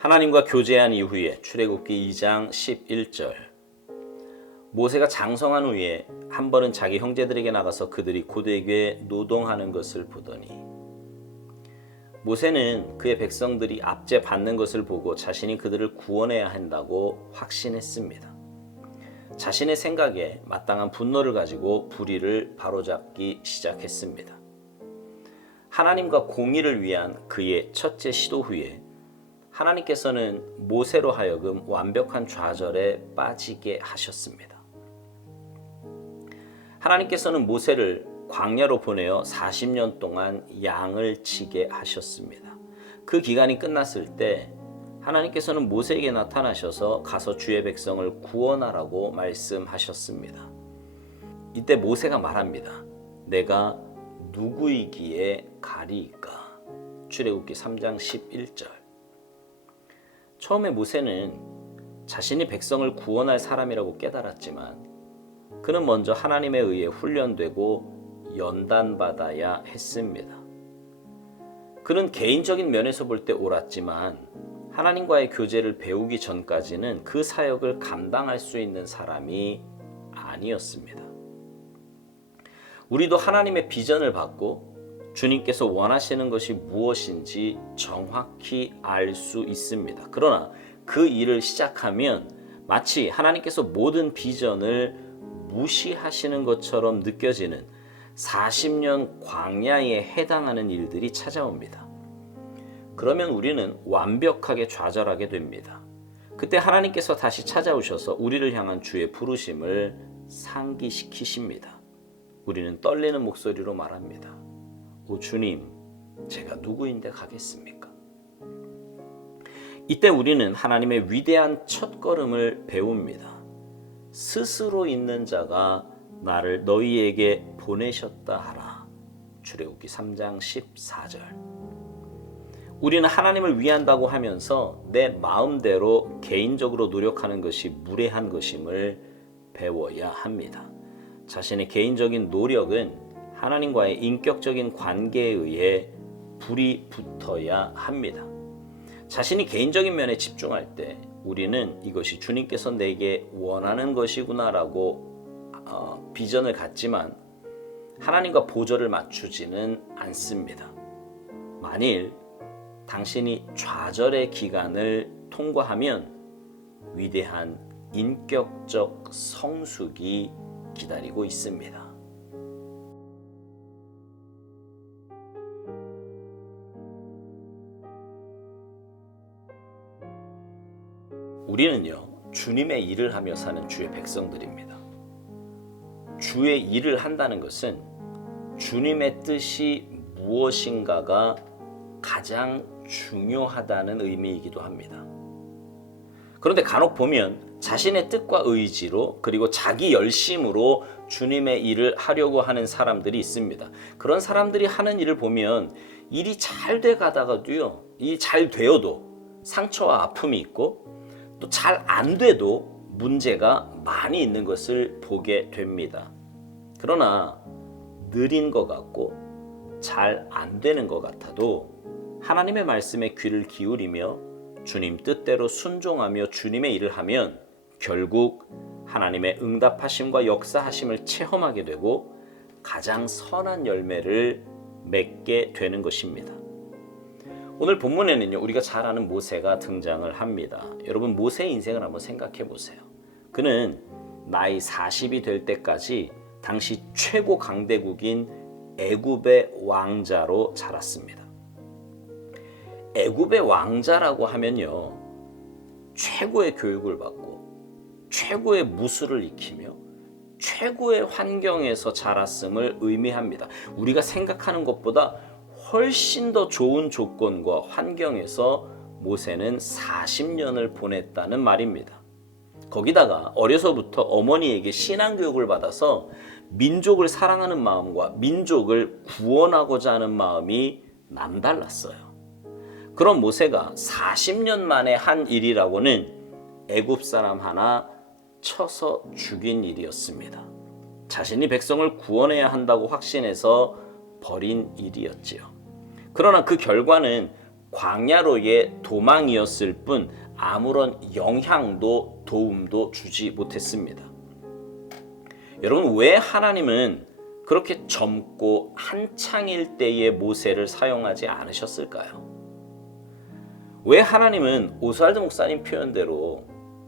하나님과 교제한 이후에 출애굽기 2장 11절 모세가 장성한 후에 한 번은 자기 형제들에게 나가서 그들이 고되게 노동하는 것을 보더니 모세는 그의 백성들이 압제 받는 것을 보고 자신이 그들을 구원해야 한다고 확신했습니다. 자신의 생각에 마땅한 분노를 가지고 불의를 바로잡기 시작했습니다. 하나님과 공의를 위한 그의 첫째 시도 후에 하나님께서는 모세로 하여금 완벽한 좌절에 빠지게 하셨습니다. 하나님께서는 모세를 광야로 보내어 40년 동안 양을 치게 하셨습니다. 그 기간이 끝났을 때 하나님께서는 모세에게 나타나셔서 가서 주의 백성을 구원하라고 말씀하셨습니다. 이때 모세가 말합니다. 내가 누구이기에 가리이까? 출애굽기 3장 11절. 처음에 모세는 자신이 백성을 구원할 사람이라고 깨달았지만 그는 먼저 하나님에 의해 훈련되고 연단받아야 했습니다. 그는 개인적인 면에서 볼 때 옳았지만 하나님과의 교제를 배우기 전까지는 그 사역을 감당할 수 있는 사람이 아니었습니다. 우리도 하나님의 비전을 받고 주님께서 원하시는 것이 무엇인지 정확히 알 수 있습니다. 그러나 그 일을 시작하면 마치 하나님께서 모든 비전을 무시하시는 것처럼 느껴지는 40년 광야에 해당하는 일들이 찾아옵니다. 그러면 우리는 완벽하게 좌절하게 됩니다. 그때 하나님께서 다시 찾아오셔서 우리를 향한 주의 부르심을 상기시키십니다. 우리는 떨리는 목소리로 말합니다. 오 주님, 제가 누구인데 가겠습니까? 이때 우리는 하나님의 위대한 첫걸음을 배웁니다. 스스로 있는 자가 나를 너희에게 보내셨다 하라. 출애굽기 3장 14절. 우리는 하나님을 위한다고 하면서 내 마음대로 개인적으로 노력하는 것이 무례한 것임을 배워야 합니다. 자신의 개인적인 노력은 하나님과의 인격적인 관계에 의해 불이 붙어야 합니다. 자신이 개인적인 면에 집중할 때 우리는 이것이 주님께서 내게 원하는 것이구나라고 비전을 갖지만 하나님과 보조를 맞추지는 않습니다. 만일 당신이 좌절의 기간을 통과하면 위대한 인격적 성숙이 기다리고 있습니다. 우리는요, 주님의 일을 하며 사는 주의 백성들입니다. 주의 일을 한다는 것은 주님의 뜻이 무엇인가가 가장 중요하다는 의미이기도 합니다. 그런데 간혹 보면 자신의 뜻과 의지로 그리고 자기 열심으로 주님의 일을 하려고 하는 사람들이 있습니다. 그런 사람들이 하는 일을 보면 일이 잘 돼 가다가도요, 일이 잘 되어도 상처와 아픔이 있고 또 잘 안 돼도 문제가 많이 있는 것을 보게 됩니다. 그러나 느린 것 같고 잘 안 되는 것 같아도 하나님의 말씀에 귀를 기울이며 주님 뜻대로 순종하며 주님의 일을 하면 결국 하나님의 응답하심과 역사하심을 체험하게 되고 가장 선한 열매를 맺게 되는 것입니다. 오늘 본문에는요, 우리가 잘 아는 모세가 등장을 합니다. 여러분, 모세의 인생을 한번 생각해 보세요. 그는 나이 40이 될 때까지 당시 최고 강대국인 애굽의 왕자로 자랐습니다. 애굽의 왕자라고 하면요, 최고의 교육을 받고 최고의 무술을 익히며 최고의 환경에서 자랐음을 의미합니다. 우리가 생각하는 것보다 훨씬 더 좋은 조건과 환경에서 모세는 40년을 보냈다는 말입니다. 거기다가 어려서부터 어머니에게 신앙교육을 받아서 민족을 사랑하는 마음과 민족을 구원하고자 하는 마음이 남달랐어요. 그런 모세가 40년 만에 한 일이라고는 애굽 사람 하나 쳐서 죽인 일이었습니다. 자신이 백성을 구원해야 한다고 확신해서 벌인 일이었지요. 그러나 그 결과는 광야로의 도망이었을 뿐 아무런 영향도 도움도 주지 못했습니다. 여러분, 왜 하나님은 그렇게 젊고 한창일 때의 모세를 사용하지 않으셨을까요? 왜 하나님은 오스왈드 목사님 표현대로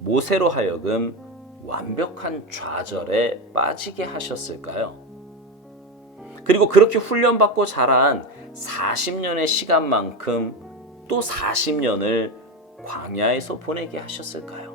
모세로 하여금 완벽한 좌절에 빠지게 하셨을까요? 그리고 그렇게 훈련받고 자란 40년의 시간만큼 또 40년을 광야에서 보내게 하셨을까요?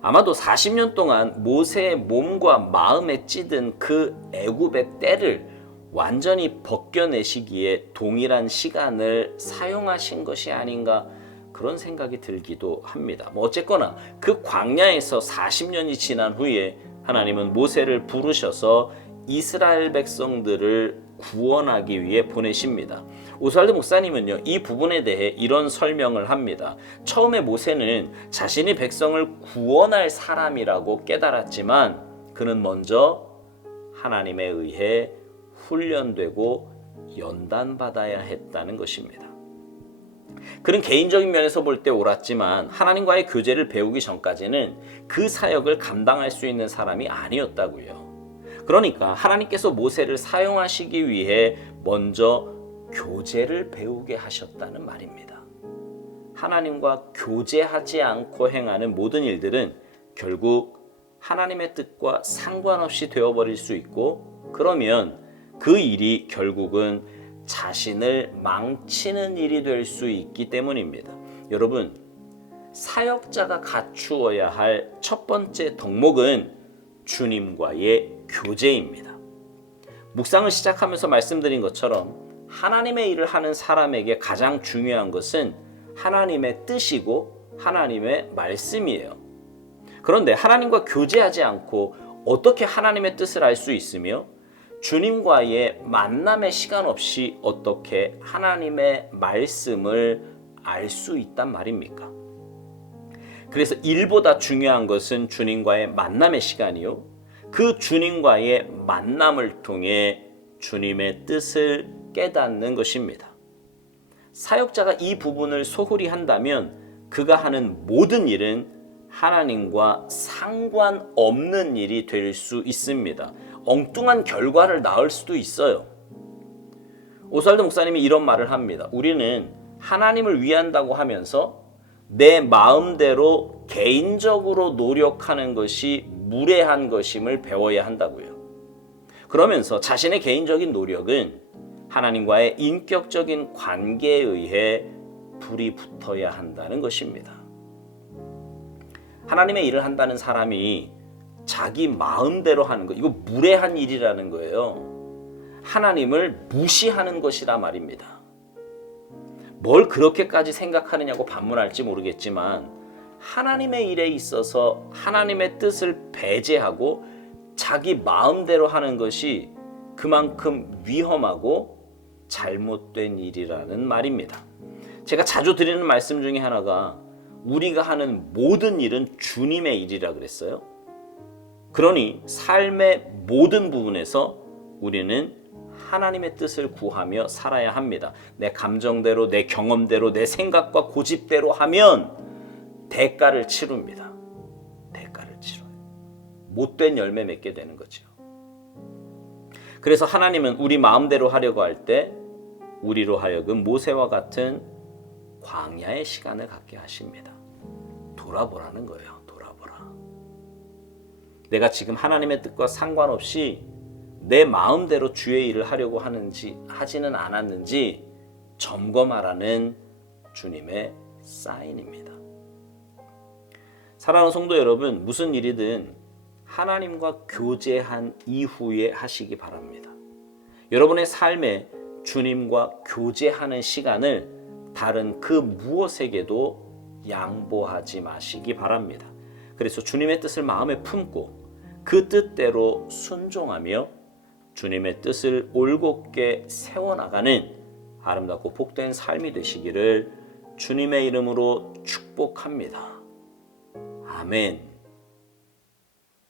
아마도 40년 동안 모세의 몸과 마음에 찌든 그 애굽의 때를 완전히 벗겨내시기에 동일한 시간을 사용하신 것이 아닌가 그런 생각이 들기도 합니다. 어쨌거나 그 광야에서 40년이 지난 후에 하나님은 모세를 부르셔서 이스라엘 백성들을 구원하기 위해 보내십니다. 오스왈드 목사님은요, 이 부분에 대해 이런 설명을 합니다. 처음에 모세는 자신이 백성을 구원할 사람이라고 깨달았지만 그는 먼저 하나님에 의해 훈련되고 연단받아야 했다는 것입니다. 그는 개인적인 면에서 볼 때 옳았지만 하나님과의 교제를 배우기 전까지는 그 사역을 감당할 수 있는 사람이 아니었다고요. 그러니까 하나님께서 모세를 사용하시기 위해 먼저 교제를 배우게 하셨다는 말입니다. 하나님과 교제하지 않고 행하는 모든 일들은 결국 하나님의 뜻과 상관없이 되어버릴 수 있고, 그러면 그 일이 결국은 자신을 망치는 일이 될 수 있기 때문입니다. 여러분, 사역자가 갖추어야 할 첫 번째 덕목은 주님과의 교제입니다. 묵상을 시작하면서 말씀드린 것처럼 하나님의 일을 하는 사람에게 가장 중요한 것은 하나님의 뜻이고 하나님의 말씀이에요. 그런데 하나님과 교제하지 않고 어떻게 하나님의 뜻을 알 수 있으며 주님과의 만남의 시간 없이 어떻게 하나님의 말씀을 알 수 있단 말입니까? 그래서 일보다 중요한 것은 주님과의 만남의 시간이요, 그 주님과의 만남을 통해 주님의 뜻을 깨닫는 것입니다. 사역자가 이 부분을 소홀히 한다면 그가 하는 모든 일은 하나님과 상관없는 일이 될 수 있습니다. 엉뚱한 결과를 낳을 수도 있어요. 오스왈드 목사님이 이런 말을 합니다. 우리는 하나님을 위한다고 하면서 내 마음대로 개인적으로 노력하는 것이 무례한 것임을 배워야 한다고요. 그러면서 자신의 개인적인 노력은 하나님과의 인격적인 관계에 의해 불이 붙어야 한다는 것입니다. 하나님의 일을 한다는 사람이 자기 마음대로 하는 것, 이거 무례한 일이라는 거예요. 하나님을 무시하는 것이라 말입니다. 뭘 그렇게까지 생각하느냐고 반문할지 모르겠지만 하나님의 일에 있어서 하나님의 뜻을 배제하고 자기 마음대로 하는 것이 그만큼 위험하고 잘못된 일이라는 말입니다. 제가 자주 드리는 말씀 중에 하나가 우리가 하는 모든 일은 주님의 일이라 그랬어요. 그러니 삶의 모든 부분에서 우리는 하나님의 뜻을 구하며 살아야 합니다. 내 감정대로, 내 경험대로, 내 생각과 고집대로 하면 대가를 치릅니다. 대가를 치러요. 못된 열매 맺게 되는 거죠. 그래서 하나님은 우리 마음대로 하려고 할 때 우리로 하여금 모세와 같은 광야의 시간을 갖게 하십니다. 돌아보라는 거예요. 돌아보라. 내가 지금 하나님의 뜻과 상관없이 내 마음대로 주의 일을 하려고 하지는 않았는지 점검하라는 주님의 사인입니다. 사랑하는 성도 여러분, 무슨 일이든 하나님과 교제한 이후에 하시기 바랍니다. 여러분의 삶에 주님과 교제하는 시간을 다른 그 무엇에게도 양보하지 마시기 바랍니다. 그래서 주님의 뜻을 마음에 품고 그 뜻대로 순종하며 주님의 뜻을 올곧게 세워나가는 아름답고 복된 삶이 되시기를 주님의 이름으로 축복합니다. 아멘.